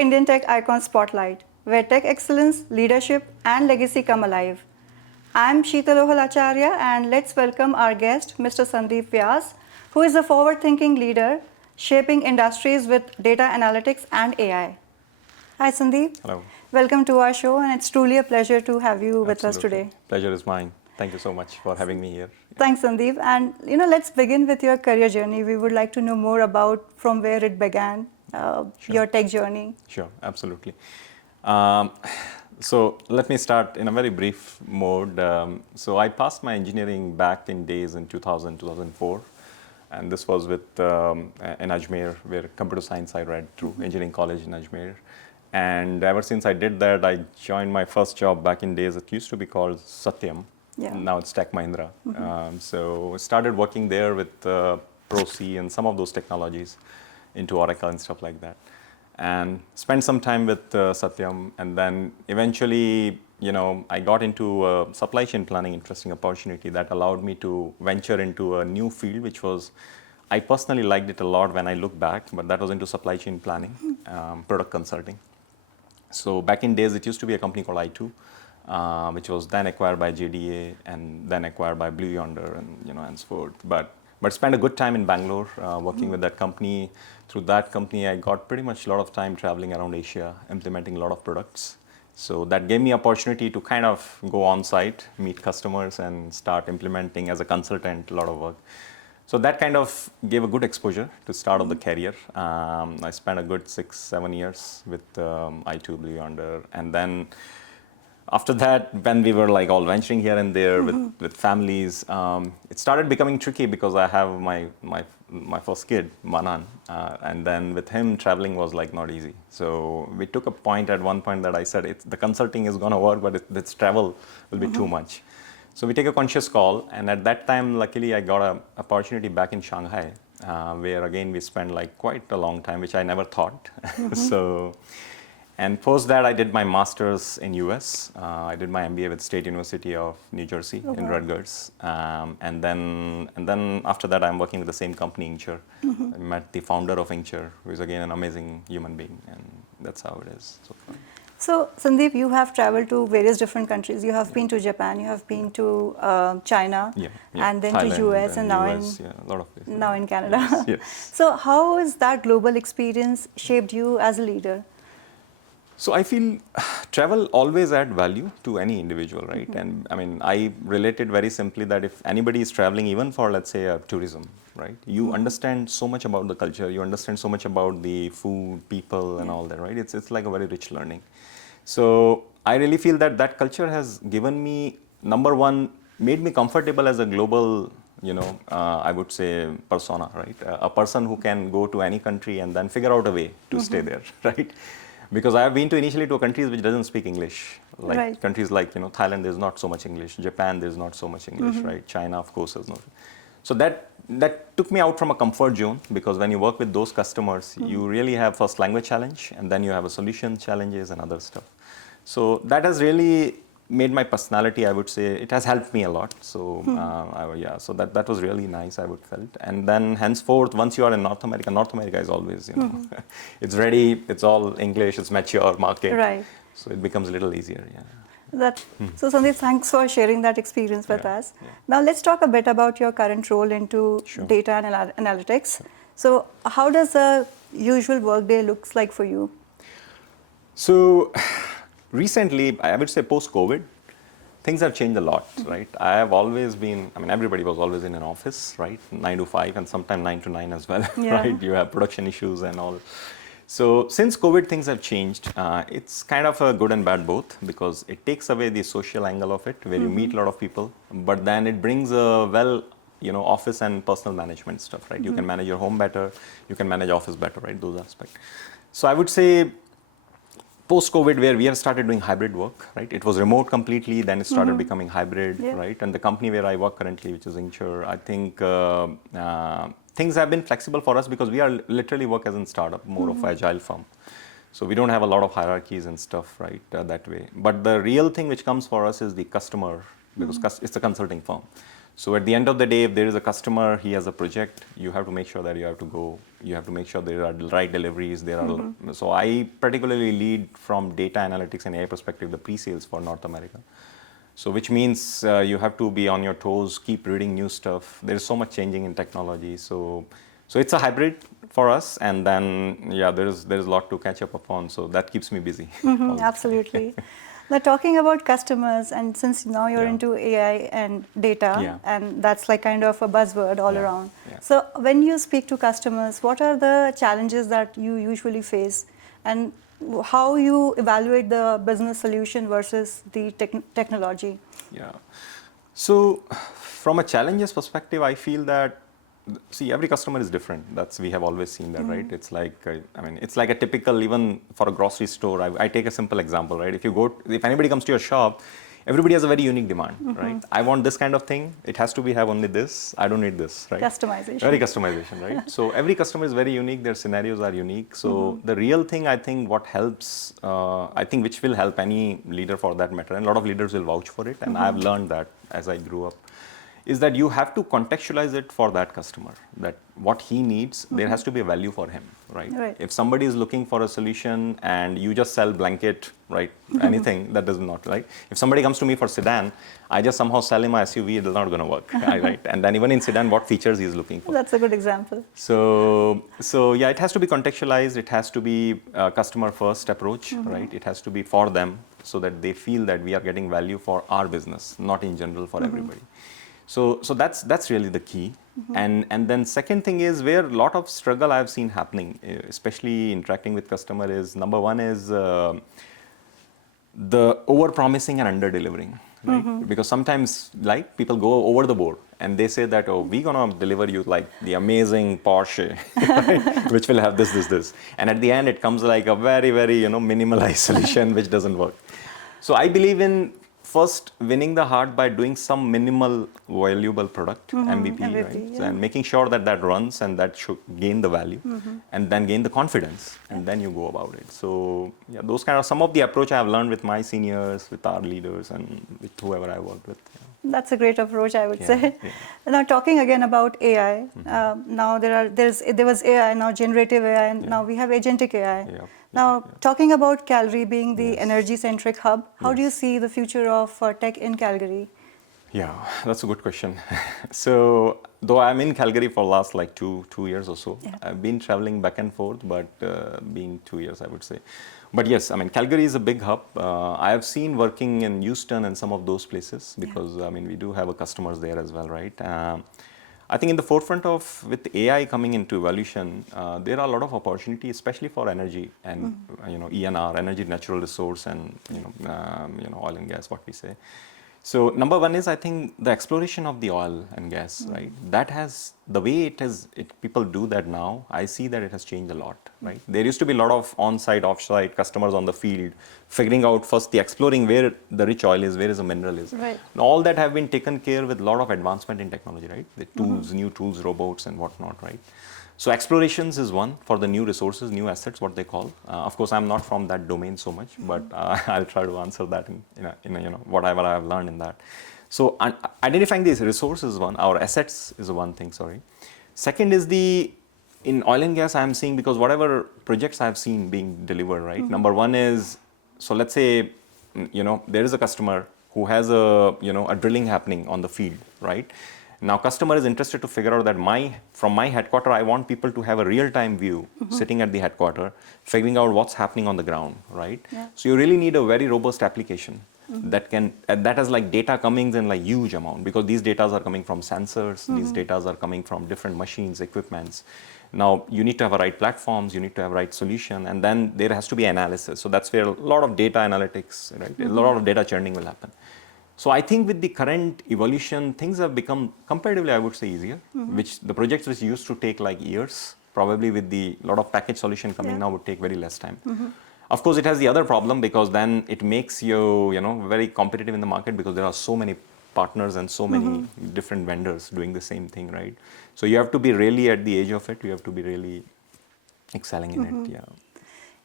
Indian Tech Icon Spotlight, where tech excellence, leadership, and legacy come alive. I'm Sheetal Acharya, and let's welcome our guest, Mr. Sandeep Vyas, who is a forward-thinking leader shaping industries with data analytics and AI. Hi, Sandeep. Hello. Welcome to our show, and it's truly a pleasure to have you with us today. Pleasure is mine. Thank you so much for having me here. Thanks, Sandeep. And let's begin with your career journey. We would like to know more about from where it began, your tech journey. Sure, absolutely. So let me start in a very brief mode. So I passed my engineering back in days in 2000, 2004. And this was with in Ajmer, where computer science I read through engineering college in Ajmer. And ever since I did that, I joined my first job back in days. It used to be called Satyam. Yeah. Now it's Tech Mahindra. So I started working there with Pro C and some of those technologies into Oracle and stuff like that. And spent some time with Satyam. And then eventually, I got into supply chain planning, interesting opportunity that allowed me to venture into a new field, which was, I personally liked it a lot when I look back, but that was into supply chain planning, product consulting. So back in days, it used to be a company called I2, which was then acquired by JDA and then acquired by Blue Yonder and so forth. But spent a good time in Bangalore working with that company. Through that company, I got pretty much a lot of time traveling around Asia, implementing a lot of products. So that gave me opportunity to kind of go on site, meet customers, and start implementing as a consultant a lot of work. So that kind of gave a good exposure to start of the career. I spent a good 6-7 years with I2 Blue Yonder, and then after that, when we were like all venturing here and there with families, it started becoming tricky because I have my first kid, Manan, and then with him traveling was like not easy. So we took a point at one point that I said the consulting is going to work, but this travel will be too much. So we take a conscious call, and at that time, luckily, I got an opportunity back in Shanghai, where again we spent like quite a long time, which I never thought. And post that, I did my master's in US. I did my MBA with State University of New Jersey in Rutgers, and then after that, I'm working with the same company, Incture. I met the founder of Incture, who is again an amazing human being, and that's how it is so far. So, Sandeep, you have traveled to various different countries. You have been to Japan, you have been to China, and then Thailand, to US, and now US, a lot of places. Now in Canada. Yes. So, how has that global experience shaped you as a leader? So I feel travel always add value to any individual, right? And I mean, I relate it very simply that if anybody is traveling, even for let's say tourism, right? You understand so much about the culture, you understand so much about the food, people, and all that, right? It's like a very rich learning. So I really feel that culture has given me, number one, made me comfortable as a global, I would say persona, right? A person who can go to any country and then figure out a way to stay there, right? Because I have been to initially to countries which doesn't speak English, like countries like Thailand. There's not so much English. Japan, there's not so much English, right? China, of course, there's not. So that took me out from a comfort zone, because when you work with those customers, you really have first language challenge, and then you have a solution challenges and other stuff. So that has really made my personality, I would say, it has helped me a lot. So so that was really nice, I would felt. And then henceforth, once you are in North America is always, it's ready, it's all English, it's mature market. Right. So it becomes a little easier, So Sandeep, thanks for sharing that experience with us. Now let's talk a bit about your current role into data analytics. So how does a usual workday looks like for you? So recently, I would say post-COVID, things have changed a lot, right? I have always been, everybody was always in an office, right? 9 to 5 and sometimes 9 to 9 as well, right? You have production issues and all. So since COVID, things have changed. It's kind of a good and bad both, because it takes away the social angle of it, where you meet a lot of people, but then it brings a office and personal management stuff, right? You can manage your home better, you can manage office better, right? Those aspects. So I would say, post-COVID, where we have started doing hybrid work, right? It was remote completely, then it started becoming hybrid, right? And the company where I work currently, which is Incture, I think things have been flexible for us, because we are literally work as a startup, more of agile firm. So we don't have a lot of hierarchies and stuff, right, that way. But the real thing which comes for us is the customer, because it's a consulting firm. So at the end of the day, if there is a customer, he has a project, you have to make sure that you have to go, you have to make sure there are the right deliveries, there are, so I particularly lead from data analytics and AI perspective, the pre-sales for North America. So which means you have to be on your toes, keep reading new stuff. There's so much changing in technology. So it's a hybrid for us, and then there's a lot to catch up upon. So that keeps me busy. Absolutely. Now, talking about customers, and since now you're Yeah. into AI and data, Yeah. and that's like kind of a buzzword all Yeah. around. Yeah. So when you speak to customers, what are the challenges that you usually face, and how you evaluate the business solution versus the technology? Yeah. So from a challenges perspective, I feel that, see, every customer is different. We have always seen that, right? It's like, it's like a typical, even for a grocery store, I take a simple example, right? If anybody comes to your shop, everybody has a very unique demand, right? I want this kind of thing. It has to have only this. I don't need this, right? Customization. Very customization, right? So every customer is very unique. Their scenarios are unique. So the real thing, I think, what helps, which will help any leader for that matter, and a lot of leaders will vouch for it, and I've learned that as I grew up, is that you have to contextualize it for that customer, that what he needs, there has to be a value for him, right? Right. If somebody is looking for a solution and you just sell blanket, right, anything, that does not, right? If somebody comes to me for sedan, I just somehow sell him a SUV, it is not going to work, right? And then even in sedan, what features he is looking for. That's a good example. So yeah, it has to be contextualized. It has to be a customer first approach, right? It has to be for them so that they feel that we are getting value for our business, not in general for everybody. So that's really the key. And then second thing is where a lot of struggle I've seen happening, especially interacting with customer, is number one is the over promising and under delivering, right? Because sometimes like people go over the board and they say that, oh, we're gonna deliver you like the amazing Porsche, right? Which will have this, and at the end it comes like a very minimalized solution which doesn't work. So I believe in first winning the heart by doing some minimal valuable product, MVP, right? yeah. And making sure that runs and that should gain the value, and then gain the confidence, and then you go about it. So yeah, those kind of some of the approach I have learned with my seniors, with our leaders, and with whoever I worked with. Yeah. That's a great approach, I would Yeah, say. yeah. Now, talking again about AI, now there was AI, now generative AI, and now we have agentic AI. Yeah. Now, talking about Calgary being the Yes. energy-centric hub, how do you Yes. see the future of tech in Calgary? Yeah, that's a good question. So, though I'm in Calgary for last like two years or so, Yeah. I've been traveling back and forth, but been 2 years, I would say. But yes, I mean, Calgary is a big hub. I have seen working in Houston and some of those places because, we do have a customers there as well, right? I think in the forefront of with AI coming into evolution, there are a lot of opportunity, especially for energy and ENR, energy natural resource, and oil and gas, what we say. So number one is I think the exploration of the oil and gas, right? That has the way people do that now. I see that it has changed a lot, right? There used to be a lot of on-site, off-site customers on the field, figuring out first the exploring where the rich oil is, where is the mineral is. Right. And all that have been taken care with a lot of advancement in technology, right? The tools, new tools, robots, and whatnot, right? So explorations is one for the new resources, new assets, what they call. Of course, I'm not from that domain so much, but I'll try to answer that in whatever I've learned in that. So identifying these resources is one, our assets is one thing, sorry. Second is in oil and gas I'm seeing, because whatever projects I've seen being delivered, right? Number one is, so let's say, there is a customer who has a drilling happening on the field, right? Now, customer is interested to figure out that from my headquarter, I want people to have a real-time view sitting at the headquarter, figuring out what's happening on the ground, right? Yeah. So you really need a very robust application that has like data coming in like huge amount, because these data are coming from sensors, these data are coming from different machines, equipments. Now, you need to have a right platforms, you need to have right solution, and then there has to be analysis. So that's where a lot of data analytics, right? A lot of data churning will happen. So I think with the current evolution, things have become comparatively, I would say, easier, which the projects which used to take like years, probably with the lot of package solution coming now would take very less time. Of course, it has the other problem, because then it makes you, very competitive in the market, because there are so many partners and so many different vendors doing the same thing, right? So you have to be really at the edge of it. You have to be really excelling in it, yeah.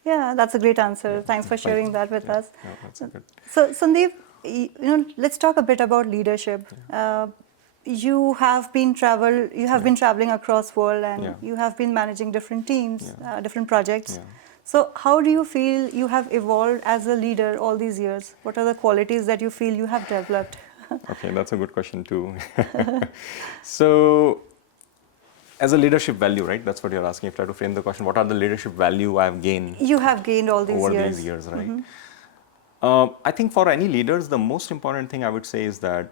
Yeah, that's a great answer. Thanks for sharing that with us. No, that's good. So, Sandeep, let's talk a bit about leadership. you have been traveling across world, and Yeah. you have been managing different teams, Yeah. different projects. Yeah. So how do you feel you have evolved as a leader all these years? What are the qualities that you feel you have developed? Okay, that's a good question too. So, as a leadership value, right? That's what you're asking. If I try to frame the question, what are the leadership value I've gained You have gained all these over years. these years, right? I think for any leaders, the most important thing I would say is that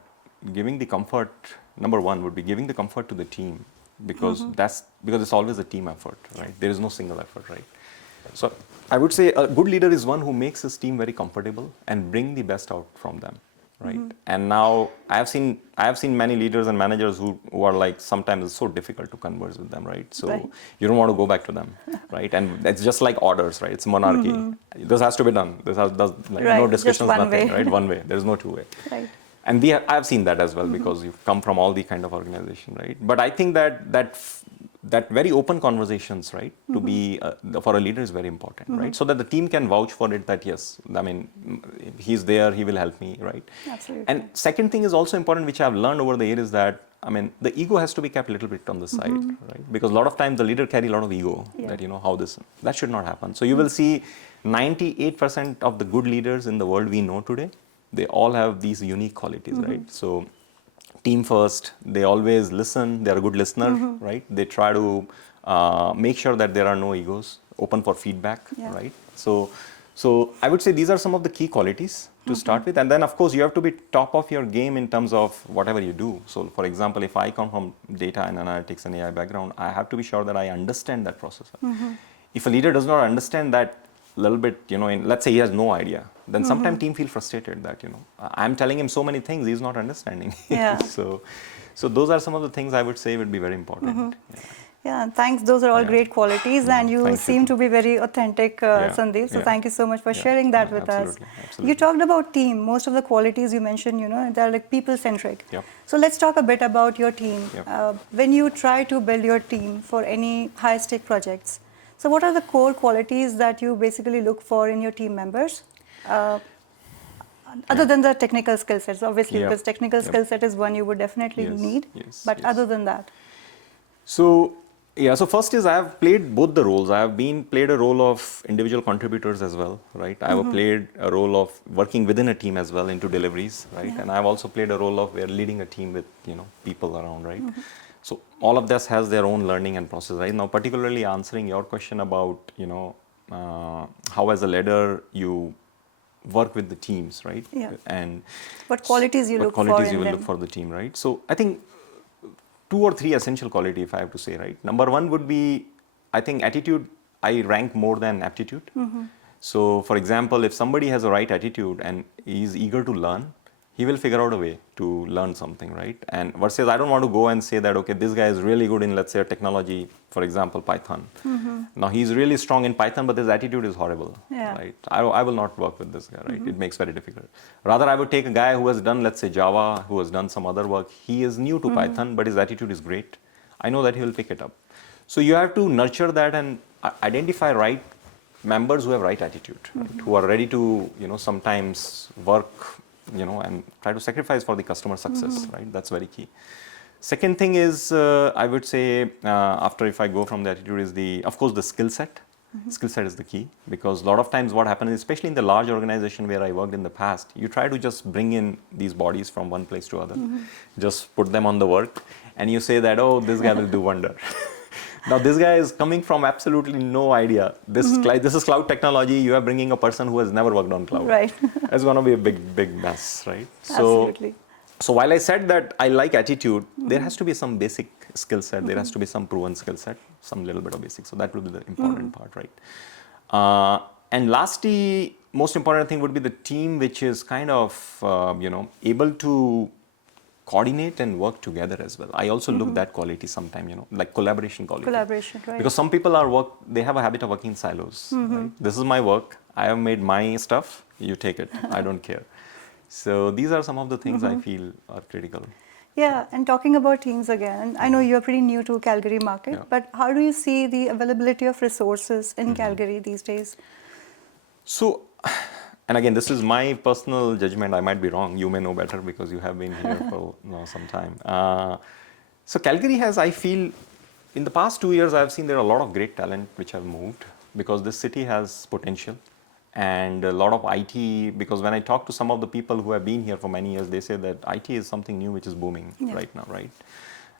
giving the comfort. Number one would be giving the comfort to the team, because because it's always a team effort, right? There is no single effort, right? So I would say a good leader is one who makes his team very comfortable and bring the best out from them, right? And now I have seen many leaders and managers who are like, sometimes it's so difficult to converse with them, right? So Right. you don't want to go back to them, right? And it's just like orders, right? It's monarchy. This has to be done. Does like Right, no just discussions, one nothing, way. right? One way. There's no two way. Right. And I've seen that as well, because you've come from all the kind of organization, right? But I think that very open conversations, right, to be for a leader is very important, right? So that the team can vouch for it, that yes, I mean, he's there, he will help me, right? Absolutely. And second thing is also important, which I've learned over the years, is that I mean, the ego has to be kept a little bit on the side, right? Because a lot of times the leader carry a lot of ego, Yeah. that that should not happen. So you will see 98% of the good leaders in the world we know today, they all have these unique qualities, right? So team first, they always listen, they're a good listener, right? They try to make sure that there are no egos, open for feedback, Yeah. right? So I would say these are some of the key qualities to start with. And then of course you have to be top of your game in terms of whatever you do. So for example, if I come from data and analytics and AI background, I have to be sure that I understand that process. If a leader does not understand that little bit, let's say he has no idea, then sometimes team feel frustrated that, I'm telling him so many things, he's not understanding. Yeah. So those are some of the things I would say would be very important. Yeah, thanks. Those are all Yeah. great qualities, and you Thank you. seem to be very authentic, Sandeep. So Yeah. thank you so much for Yeah. sharing that Yeah, with us. absolutely. You talked about team. Most of the qualities you mentioned, they're like people-centric. Yep. So let's talk a bit about your team. Yep. When you try to build your team for any high-stake projects, so what are the core qualities that you basically look for in your team members? Other than the technical skill sets, obviously, Yep. because technical Yep. skill set is one you would definitely Yes, need. yes, But yes. other than that, So first is I have played both the roles. I have played a role of individual contributors as well, right? I have played a role of working within a team as well into deliveries, right? Yeah. And I've also played a role of leading a team with people around, right? So all of this has their own learning and process, right? Now, particularly answering your question about how as a leader you work with the teams, right? Yeah. And what qualities you what look for qualities in you will them? look for the team, right? So I think 2 or 3 essential quality, if I have to say, right? Number one would be, I think attitude, I rank more than aptitude. So for example, if somebody has a right attitude and is eager to learn, he will figure out a way to learn something, right? And versus I don't want to go and say that, okay, this guy is really good in, let's say, a technology, for example, Python. Now he's really strong in Python, but his attitude is horrible, Yeah. right? I will not work with this guy, right? It makes very difficult. Rather, I would take a guy who has done, let's say, Java, who has done some other work. He is new to Python, but his attitude is great. I know that he will pick it up. So you have to nurture that and identify right members who have right attitude, right? Who are ready to, sometimes work, and try to sacrifice for the customer success, right? That's very key. Second thing is, I would say, after if I go from the attitude is of course, the skill set. Skill set is the key, because a lot of times what happens, especially in the large organization where I worked in the past, you try to just bring in these bodies from one place to other, just put them on the work, and you say that, oh, this guy will do wonder. Now this guy is coming from absolutely no idea. This is cloud technology. You are bringing a person who has never worked on cloud. Right. It's going to be a big mess, right? Absolutely. So while I said that I like attitude, there has to be some basic skill set. There has to be some proven skill set, some little bit of basic. So that would be the important part, right? And lastly, most important thing would be the team, which is kind of able to coordinate and work together as well. I also look that quality sometime, like collaboration quality. Collaboration, right. Because some people they have a habit of working in silos. Right? This is my work. I have made my stuff. You take it. I don't care. So these are some of the things I feel are critical. Yeah, and talking about teams again, I know you're pretty new to Calgary market, Yeah. but how do you see the availability of resources in Calgary these days? So and again, this is my personal judgment. I might be wrong. You may know better because you have been here for some time. So Calgary has, I feel, in the past 2 years, I've seen there are a lot of great talent which have moved because this city has potential and a lot of IT. Because when I talk to some of the people who have been here for many years, they say that IT is something new which is booming right now, right?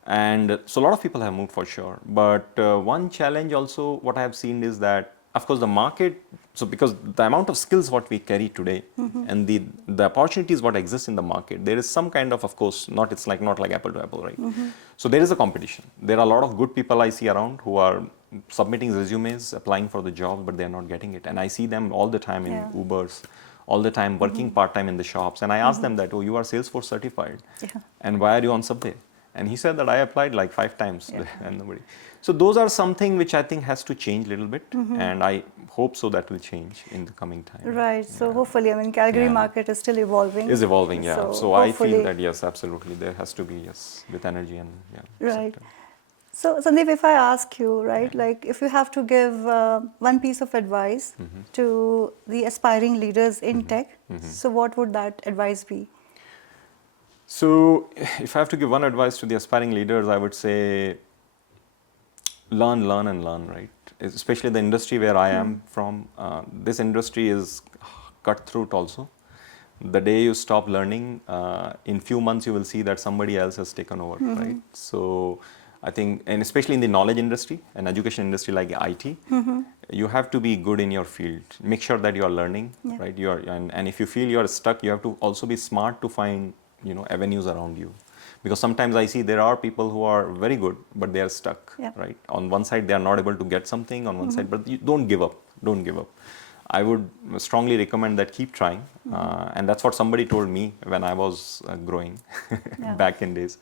And so a lot of people have moved for sure. But one challenge also, what I have seen is that, of course, the market, so because the amount of skills what we carry today and the opportunities what exist in the market, there is some kind of course, not like apple to apple, right? So there is a competition. There are a lot of good people I see around who are submitting resumes, applying for the job, but they are not getting it. And I see them all the time in Ubers, all the time working part-time in the shops. And I ask them that, oh, you are Salesforce certified. And why are you on Subway? And he said that I applied like 5 times and nobody. So those are something which I think has to change a little bit, and I hope so that will change in the coming time. Right. So hopefully, I mean, Calgary market is still evolving. Is evolving, yeah. So I feel that yes, absolutely, there has to be with energy and Right. So Sandeep, if I ask you, right, like if you have to give one piece of advice to the aspiring leaders in tech, so what would that advice be? So if I have to give one advice to the aspiring leaders, I would say learn, right? Especially the industry where I am from. This industry is cutthroat also. The day you stop learning, in few months you will see that somebody else has taken over, right? So I think, and especially in the knowledge industry and education industry like IT, you have to be good in your field. Make sure that you are learning, right? And if you feel you are stuck, you have to also be smart to find avenues around you. Because sometimes I see there are people who are very good, but they are stuck, right? On one side, they are not able to get something on one side, but you don't give up. Don't give up. I would strongly recommend that keep trying. And that's what somebody told me when I was growing back in days.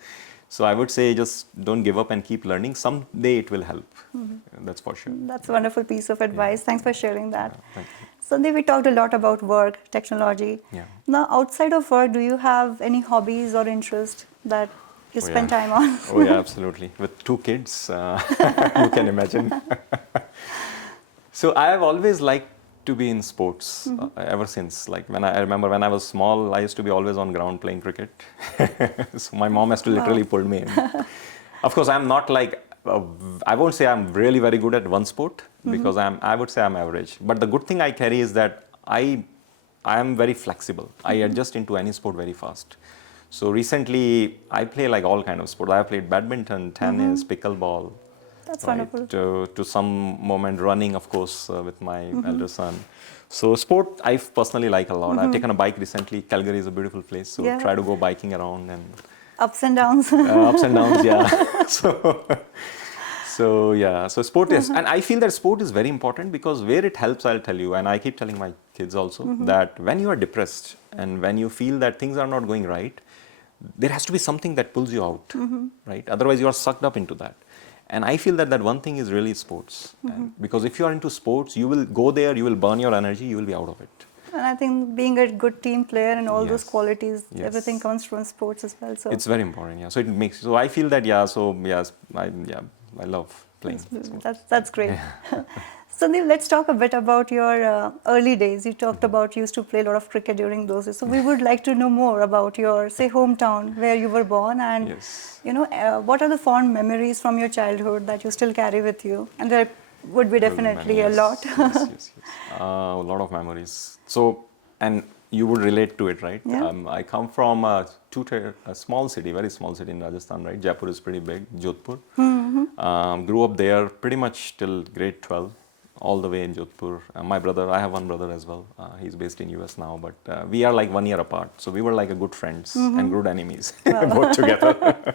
So I would say just don't give up and keep learning. Someday it will help. That's for sure. That's a wonderful piece of advice. Thanks for sharing that. Thank you. Sandeep, we talked a lot about work, technology. Now, outside of work, do you have any hobbies or interests that you spend time on? Oh yeah, absolutely. With 2 kids, you can imagine. So I have always liked to be in sports ever since. Like I remember when I was small, I used to be always on ground playing cricket. So my mom has to literally pull me in. Of course, I'm not like, I won't say I'm really very good at one sport because I would say I'm average. But the good thing I carry is that I am very flexible. I adjust into any sport very fast. So recently, I play like all kind of sports. I have played badminton, tennis, pickleball. That's wonderful. To some moment running, of course, with my elder son. So sport, I personally like a lot. I've taken a bike recently. Calgary is a beautiful place, so try to go biking around and ups and downs. Ups and downs, yeah. So sport is, and I feel that sport is very important because where it helps, I'll tell you, and I keep telling my kids also that when you are depressed and when you feel that things are not going right, there has to be something that pulls you out, right? Otherwise, you are sucked up into that. And I feel that one thing is really sports. Because if you are into sports, you will go there, you will burn your energy, you will be out of it. And I think being a good team player and all those qualities, everything comes from sports as well. So it's very important, yeah. So it makes, so I feel that, I love playing. That's great. Sandeep, let's talk a bit about your early days. You talked about you used to play a lot of cricket during those days. So we would like to know more about your, say, hometown, where you were born, and what are the fond memories from your childhood that you still carry with you? And there would be definitely a lot. Yes. A lot of memories. So, and you would relate to it, right? Yeah. I come from a small city, very small city in Rajasthan, right? Jaipur is pretty big, Jodhpur. Grew up there pretty much till grade 12, all the way in Jodhpur. My brother, I have one brother as well. He's based in US now, but we are like 1 year apart. So we were like a good friends and good enemies, both together.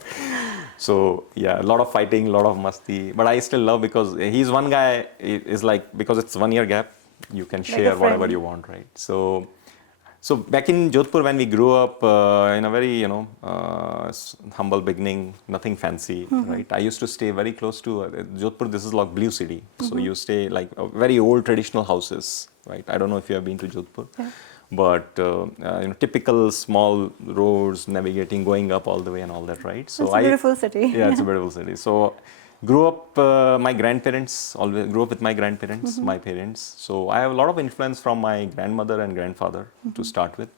So yeah, a lot of fighting, a lot of masti. But I still love because he's one guy, is like, because it's 1 year gap, you can share whatever you want, right? So back in Jodhpur, when we grew up in a very, humble beginning, nothing fancy, right? I used to stay very close to Jodhpur. This is like Blue City. So you stay like very old traditional houses, right? I don't know if you have been to Jodhpur, but typical small roads, navigating, going up all the way and all that, right? So it's a beautiful city. Yeah, it's a beautiful city. So Grew up, my grandparents, always grew up with my grandparents, my parents. So I have a lot of influence from my grandmother and grandfather to start with.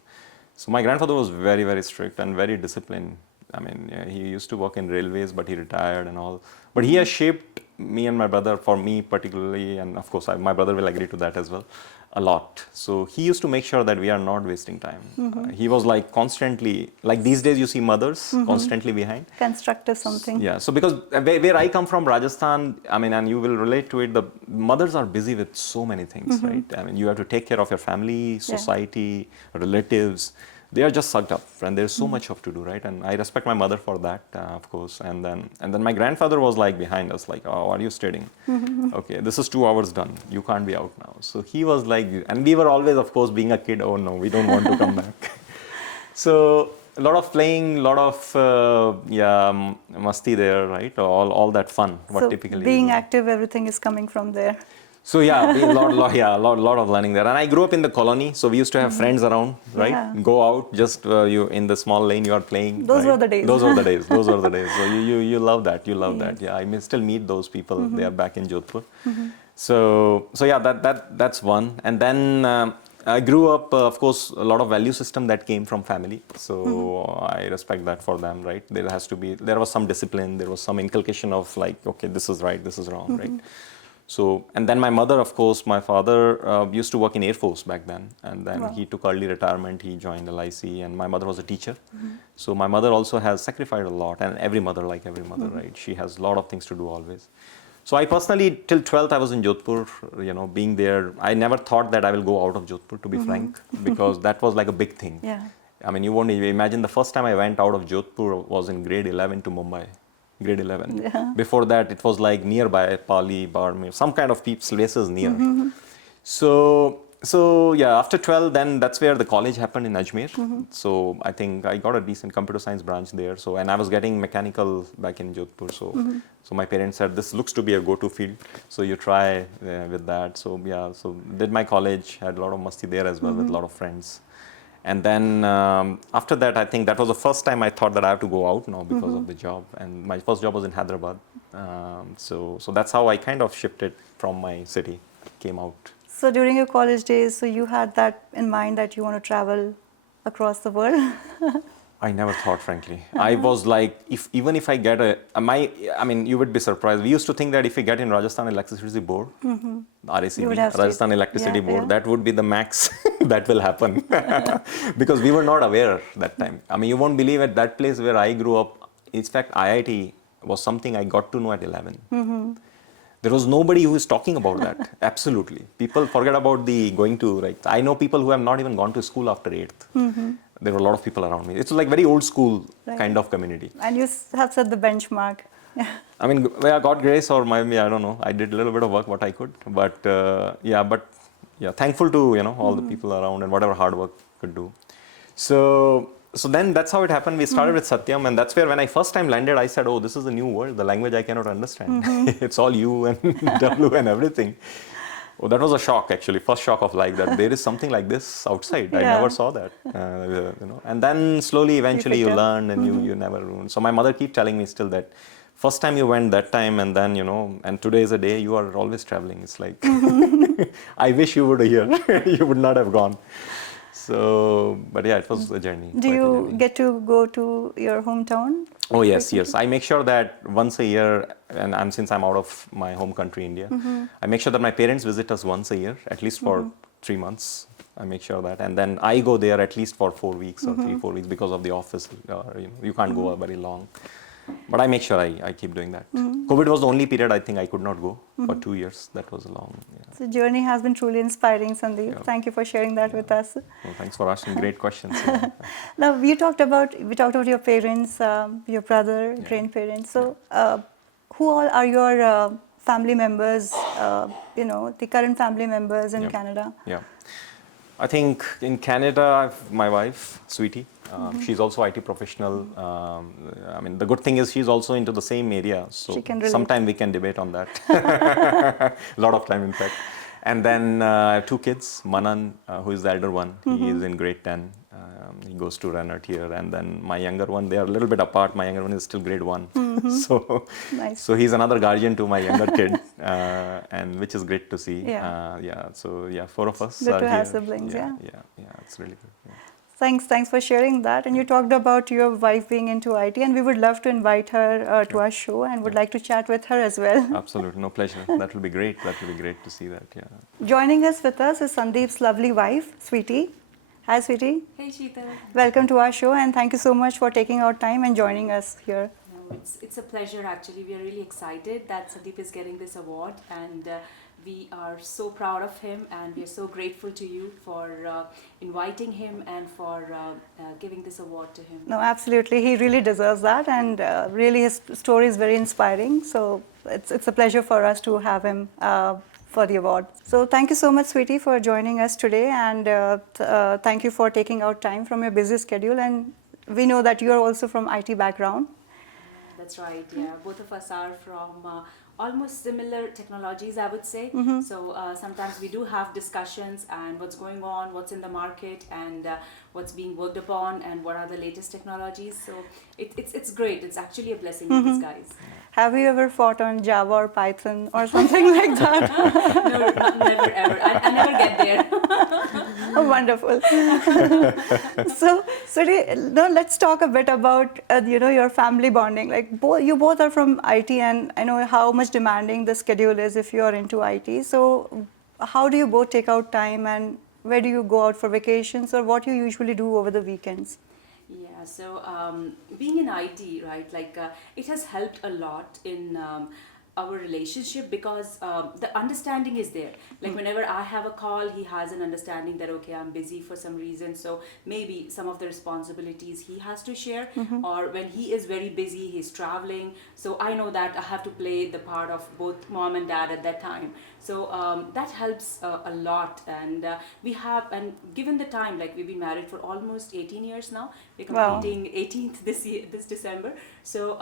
So my grandfather was very, very strict and very disciplined. I mean, yeah, he used to work in railways, but he retired and all. But he has shaped me and my brother, for me particularly, and of course my brother will agree to that as well, a lot. So he used to make sure that we are not wasting time. He was like constantly, like these days you see mothers constantly behind. Constructive something. Yeah, so because where I come from, Rajasthan, I mean, and you will relate to it, the mothers are busy with so many things, right? I mean, you have to take care of your family, society, relatives. They are just sucked up, and there's so much of to do, right? And I respect my mother for that, of course. And then my grandfather was like behind us, like, oh, are you studying? Okay, this is 2 hours done. You can't be out now. So he was like, and we were always, of course, being a kid. Oh no, we don't want to come back. So a lot of playing, a lot of masti there, right? All that fun. What So typically being active, everything is coming from there. so yeah, a lot of learning there. And I grew up in the colony, so we used to have friends around, right? Yeah. Go out, just you in the small lane, you are playing. Those right? were the days. Those were the days. Those were the days. So you love that. You love that. Yeah, I may still meet those people. They are back in Jodhpur. So yeah, that's one. And then I grew up, of course, a lot of value system that came from family. So I respect that for them, right? There was some discipline. There was some inculcation of like, okay, this is right, this is wrong, right? So, and then my mother, of course, my father used to work in Air Force back then. And then he took early retirement, he joined LIC, and my mother was a teacher. So my mother also has sacrificed a lot, and every mother, like every mother, right? She has a lot of things to do always. So I personally, till 12th, I was in Jodhpur, being there. I never thought that I will go out of Jodhpur, to be frank, because that was like a big thing. Yeah. I mean, you won't even imagine the first time I went out of Jodhpur was in grade 11 to Mumbai. Grade 11. Yeah. Before that, it was like nearby, Pali, Barmer, some kind of places near. So yeah, after 12, then that's where the college happened in Ajmer. So I think I got a decent computer science branch there. So, and I was getting mechanical back in Jodhpur. So my parents said, this looks to be a go-to field. So you try with that. So yeah, so did my college, had a lot of masti there as well with a lot of friends. And then after that, I think that was the first time I thought that I have to go out now because of the job. And my first job was in Hyderabad. So that's how I kind of shifted from my city, came out. So during your college days, so you had that in mind that you want to travel across the world? I never thought, frankly. I was like, even if I get I mean, you would be surprised. We used to think that if we get in Rajasthan Electricity Board, RACB, Rajasthan Electricity Board, that would be the max that will happen. Because we were not aware that time. I mean, you won't believe at that place where I grew up, in fact, IIT was something I got to know at 11. There was nobody who is talking about that. Absolutely. People forget about the going to, like, I know people who have not even gone to school after 8th. There were a lot of people around me. It's like very old school kind of community. And you have set the benchmark. I mean, God grace or maybe, I don't know. I did a little bit of work, what I could. But thankful to, all the people around and whatever hard work could do. So then that's how it happened. We started with Satyam, and that's where when I first time landed, I said, oh, this is a new world, the language I cannot understand. It's all U and W and everything. Oh, that was a shock, actually, first shock of life, that there is something like this outside. I never saw that, And then slowly, eventually, you learn and you never ruin. So my mother keeps telling me still that first time you went that time, and then, and today is a day you are always traveling. It's like, I wish you were here. You would not have gone. So, but yeah, it was a journey. Do you get to go to your hometown? Oh, yes. I make sure that once a year, and since I'm out of my home country, India, I make sure that my parents visit us once a year, at least for 3 months. I make sure that. And then I go there at least for 4 weeks or 3-4 weeks because of the office. You can't go very long. But I make sure I keep doing that. COVID was the only period I think I could not go for 2 years. That was a long. So the journey has been truly inspiring, Sandeep. Yeah. Thank you for sharing that with us. Well, thanks for asking great questions. Now we talked about your parents, your brother, grandparents. So who all are your family members? The current family members in Canada. Yeah, I think in Canada, I have my wife, Sweetie. She's also IT professional. I mean, the good thing is she's also into the same area. So sometime we can debate on that. A lot of time, in fact. And then I have 2 kids. Manan, who is the elder one, he is in grade 10. He goes to Renard here, and then my younger one, they are a little bit apart. My younger one is still grade 1. So, Nice. so he's another guardian to my younger kid, and which is great to see. Yeah. So yeah, 4 of us Good are to have here. siblings, yeah. It's really good. Yeah. Thanks for sharing that. And you talked about your wife being into IT, and we would love to invite her to our show and would like to chat with her as well. Absolutely, no pleasure. That will be great. That will be great to see that. Yeah. Joining us with us is Sandeep's lovely wife, Sweetie. Hi, Sweetie. Hey, Sheetal. Welcome to our show, and thank you so much for taking out time and joining us here. No, it's a pleasure actually. We are really excited that Sandeep is getting this award, and we are so proud of him, and we are so grateful to you for inviting him and for giving this award to him. No, absolutely. He really deserves that, and really his story is very inspiring. So it's a pleasure for us to have him for the award. So thank you so much, Sweetie, for joining us today, and thank you for taking out time from your busy schedule. And we know that you are also from IT background. That's right, yeah. Both of us are from almost similar technologies, I would say. So sometimes we do have discussions and what's going on, what's in the market, and what's being worked upon, and what are the latest technologies. So it's great. It's actually a blessing in disguise. Have you ever fought on Java or Python or something like that? No, never ever. I never get there. Oh, wonderful. So, Sweetie, now let's talk a bit about your family bonding. Like you both are from IT, and I know how much demanding the schedule is if you are into IT. So, how do you both take out time, and where do you go out for vacations, or what you usually do over the weekends? Yeah, so being in IT, right, like it has helped a lot in our relationship because the understanding is there. Like whenever I have a call, he has an understanding that, okay, I'm busy for some reason. So maybe some of the responsibilities he has to share, or when he is very busy, he's traveling. So I know that I have to play the part of both mom and dad at that time. So that helps a lot, and we have, and given the time, like we've been married for almost 18 years now. We're completing 18th this December. So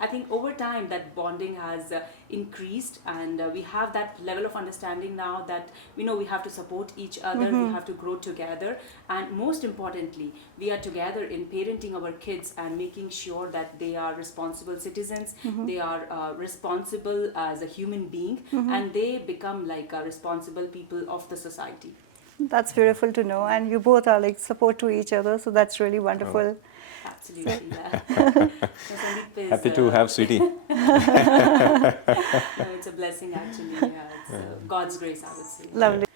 I think over time that bonding has increased, and we have that level of understanding now that we know we have to support each other, we have to grow together, and most importantly, we are together in parenting our kids and making sure that they are responsible citizens, they are responsible as a human being, and they become like responsible people of the society. That's beautiful to know, and you both are like support to each other, so that's really wonderful. Absolutely, yeah. So Sandeep is, Happy to have Sweetie. no, it's a blessing actually. Yeah, it's God's grace, I would say. Lovely.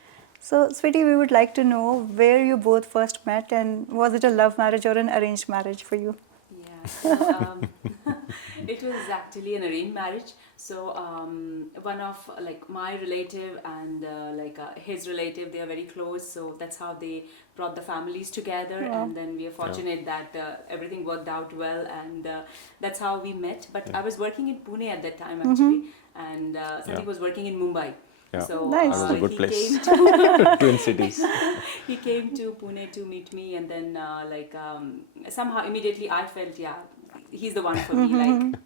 So, Sweetie, we would like to know where you both first met, and was it a love marriage or an arranged marriage for you? Yeah, so it was actually an arranged marriage. So one of like my relative and his relative, they are very close. So that's how they brought the families together, and then we are fortunate that everything worked out well, and that's how we met. But I was working in Pune at that time actually, and Sandeep was working in Mumbai. Yeah. So Nice. That was a good he place. came to Twin cities. he came to Pune to meet me, and then somehow immediately I felt, yeah, he's the one for me. Like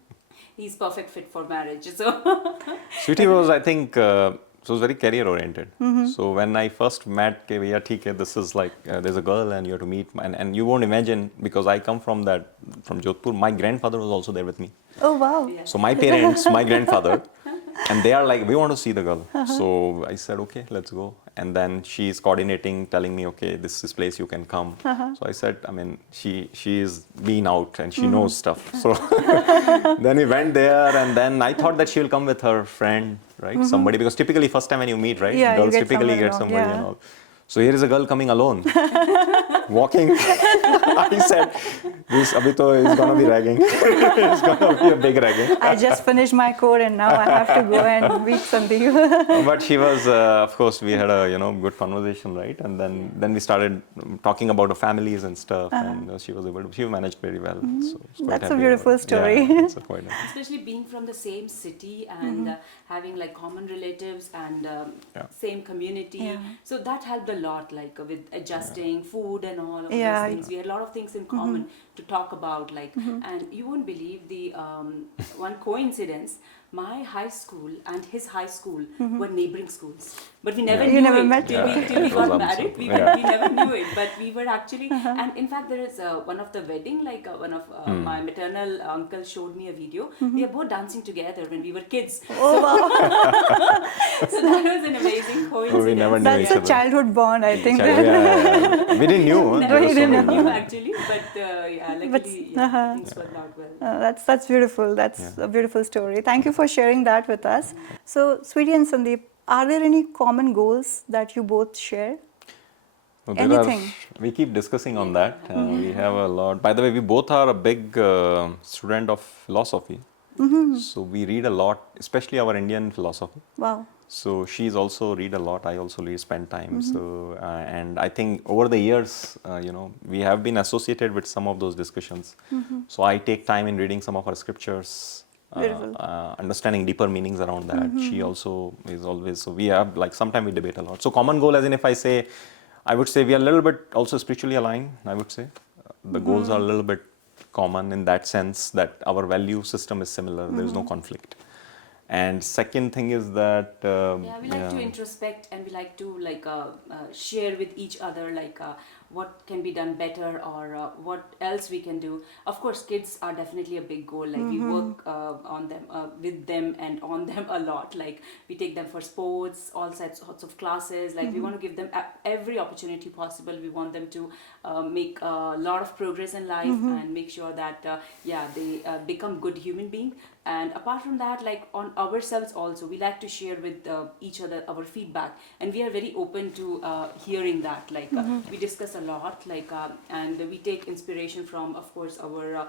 he's perfect fit for marriage. So Sweetie was, I think, so was very career oriented. So when I first met, okay, yeah, TK, this is like there's a girl and you have to meet, and you won't imagine, because I come from Jodhpur. My grandfather was also there with me. Oh, wow. yeah. So my parents, my grandfather, and they are like, we want to see the girl. So I said, okay, let's go. And then she's coordinating, telling me, okay, this is place you can come. So I said, I mean, she's been out and she knows stuff. So then we went there, and then I thought that she will come with her friend, right? Somebody, because typically first time when you meet, right? Yeah, you Girls get typically someone get along, somebody yeah. and all. So here is a girl coming alone, walking. I said, this abhi is going to be ragging. It's going to be a big ragging. I just finished my core, and now I have to go and meet Sandeep. But she was, of course, we had a good conversation, right? And then we started talking about the families and stuff, and she managed very well. So it's quite That's a happy beautiful about it. story. Yeah, it's quite happy. Especially being from the same city and having like common relatives and same community. Yeah. So that helped a lot, like with adjusting food and all of Yeah. those things. We had a lot of things in common to talk about, like, and you won't believe the one coincidence. my high school and his high school were neighboring schools, but we never You knew never it met till her. we It was got married. awesome. We, Yeah. we never knew it, but we were actually. And in fact, there is one of the wedding, like one of my maternal uncle showed me a video. We are both dancing together when we were kids. Oh, wow. So that was an amazing coincidence. we never knew That's each a other. childhood bond, I think. Yeah, yeah. We didn't knew. Huh? Never There were so never many. knew actually, but yeah, luckily things worked out well. That's beautiful. That's a beautiful story. Thank you for sharing that with us. So, Sweetie and Sandeep, are there any common goals that you both share? No, Anything? we keep discussing on that. We have a lot. By the way, we both are a big student of philosophy. So we read a lot, especially our Indian philosophy. Wow. So she's also read a lot. I also spend time. So and I think over the years, we have been associated with some of those discussions. So I take time in reading some of our scriptures, Beautiful. understanding deeper meanings around that. She also is always. So we have like sometimes we debate a lot. So common goal, as in if I say, I would say we are a little bit also spiritually aligned. I would say the goals are a little bit common in that sense that our value system is similar. There is no conflict. And second thing is that Yeah, we like to introspect and we like to share with each other what can be done better or what else we can do. Of course, kids are definitely a big goal. Like we work on them, with them and on them a lot. Like we take them for sports, all sorts of classes. Like we want to give them every opportunity possible. We want them to make a lot of progress in life and make sure that they become good human being. And apart from that, like on ourselves also, we like to share with each other our feedback, and we are very open to hearing that. Like we discuss a lot, and we take inspiration from, of course, our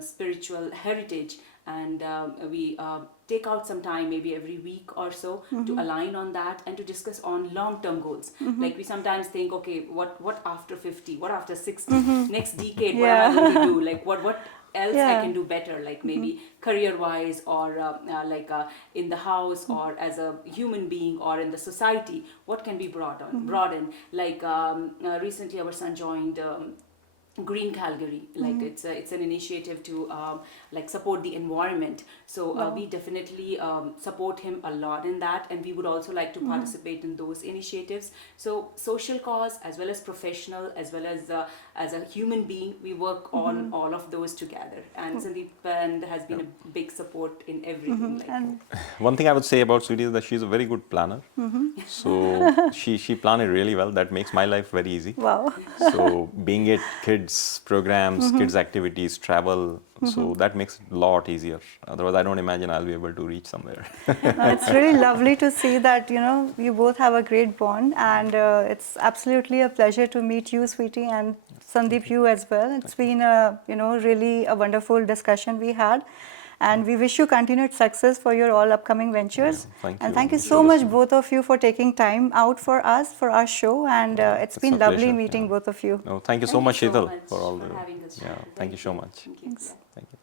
spiritual heritage, and we take out some time, maybe every week or so, to align on that and to discuss on long-term goals. Like we sometimes think, okay, what after 50? What after 60? Next decade, what am I going to do? Like what else I can do better, like maybe career-wise or in the house or as a human being or in the society, what can be broadened. Like recently our son joined Green Calgary, like it's an initiative to support the environment. So we definitely support him a lot in that, and we would also like to participate in those initiatives. So social cause as well as professional as well as a human being, we work on all of those together. And Sandeep has been a big support in everything. And one thing I would say about Sweetie is that she's a very good planner. So she planned it really well. That makes my life very easy. wow. So being it kids programs, kids activities, travel, so that makes it a lot easier. Otherwise, I don't imagine I'll be able to reach somewhere. It's really lovely to see that, you both have a great bond, and it's absolutely a pleasure to meet you, Sweetie, and Sandeep, you as well. It's been really a wonderful discussion we had, and we wish you continued success for your all upcoming ventures. Yeah, and you. thank you Thanks so for much, listening. both of you, for taking time out for us, for our show, and it's It's been a lovely pleasure, meeting yeah. both of you. No, thank you so much, so Sheetal, much for all for the. having us. Yeah, thank you so much. Thank you. Yeah. Thank you.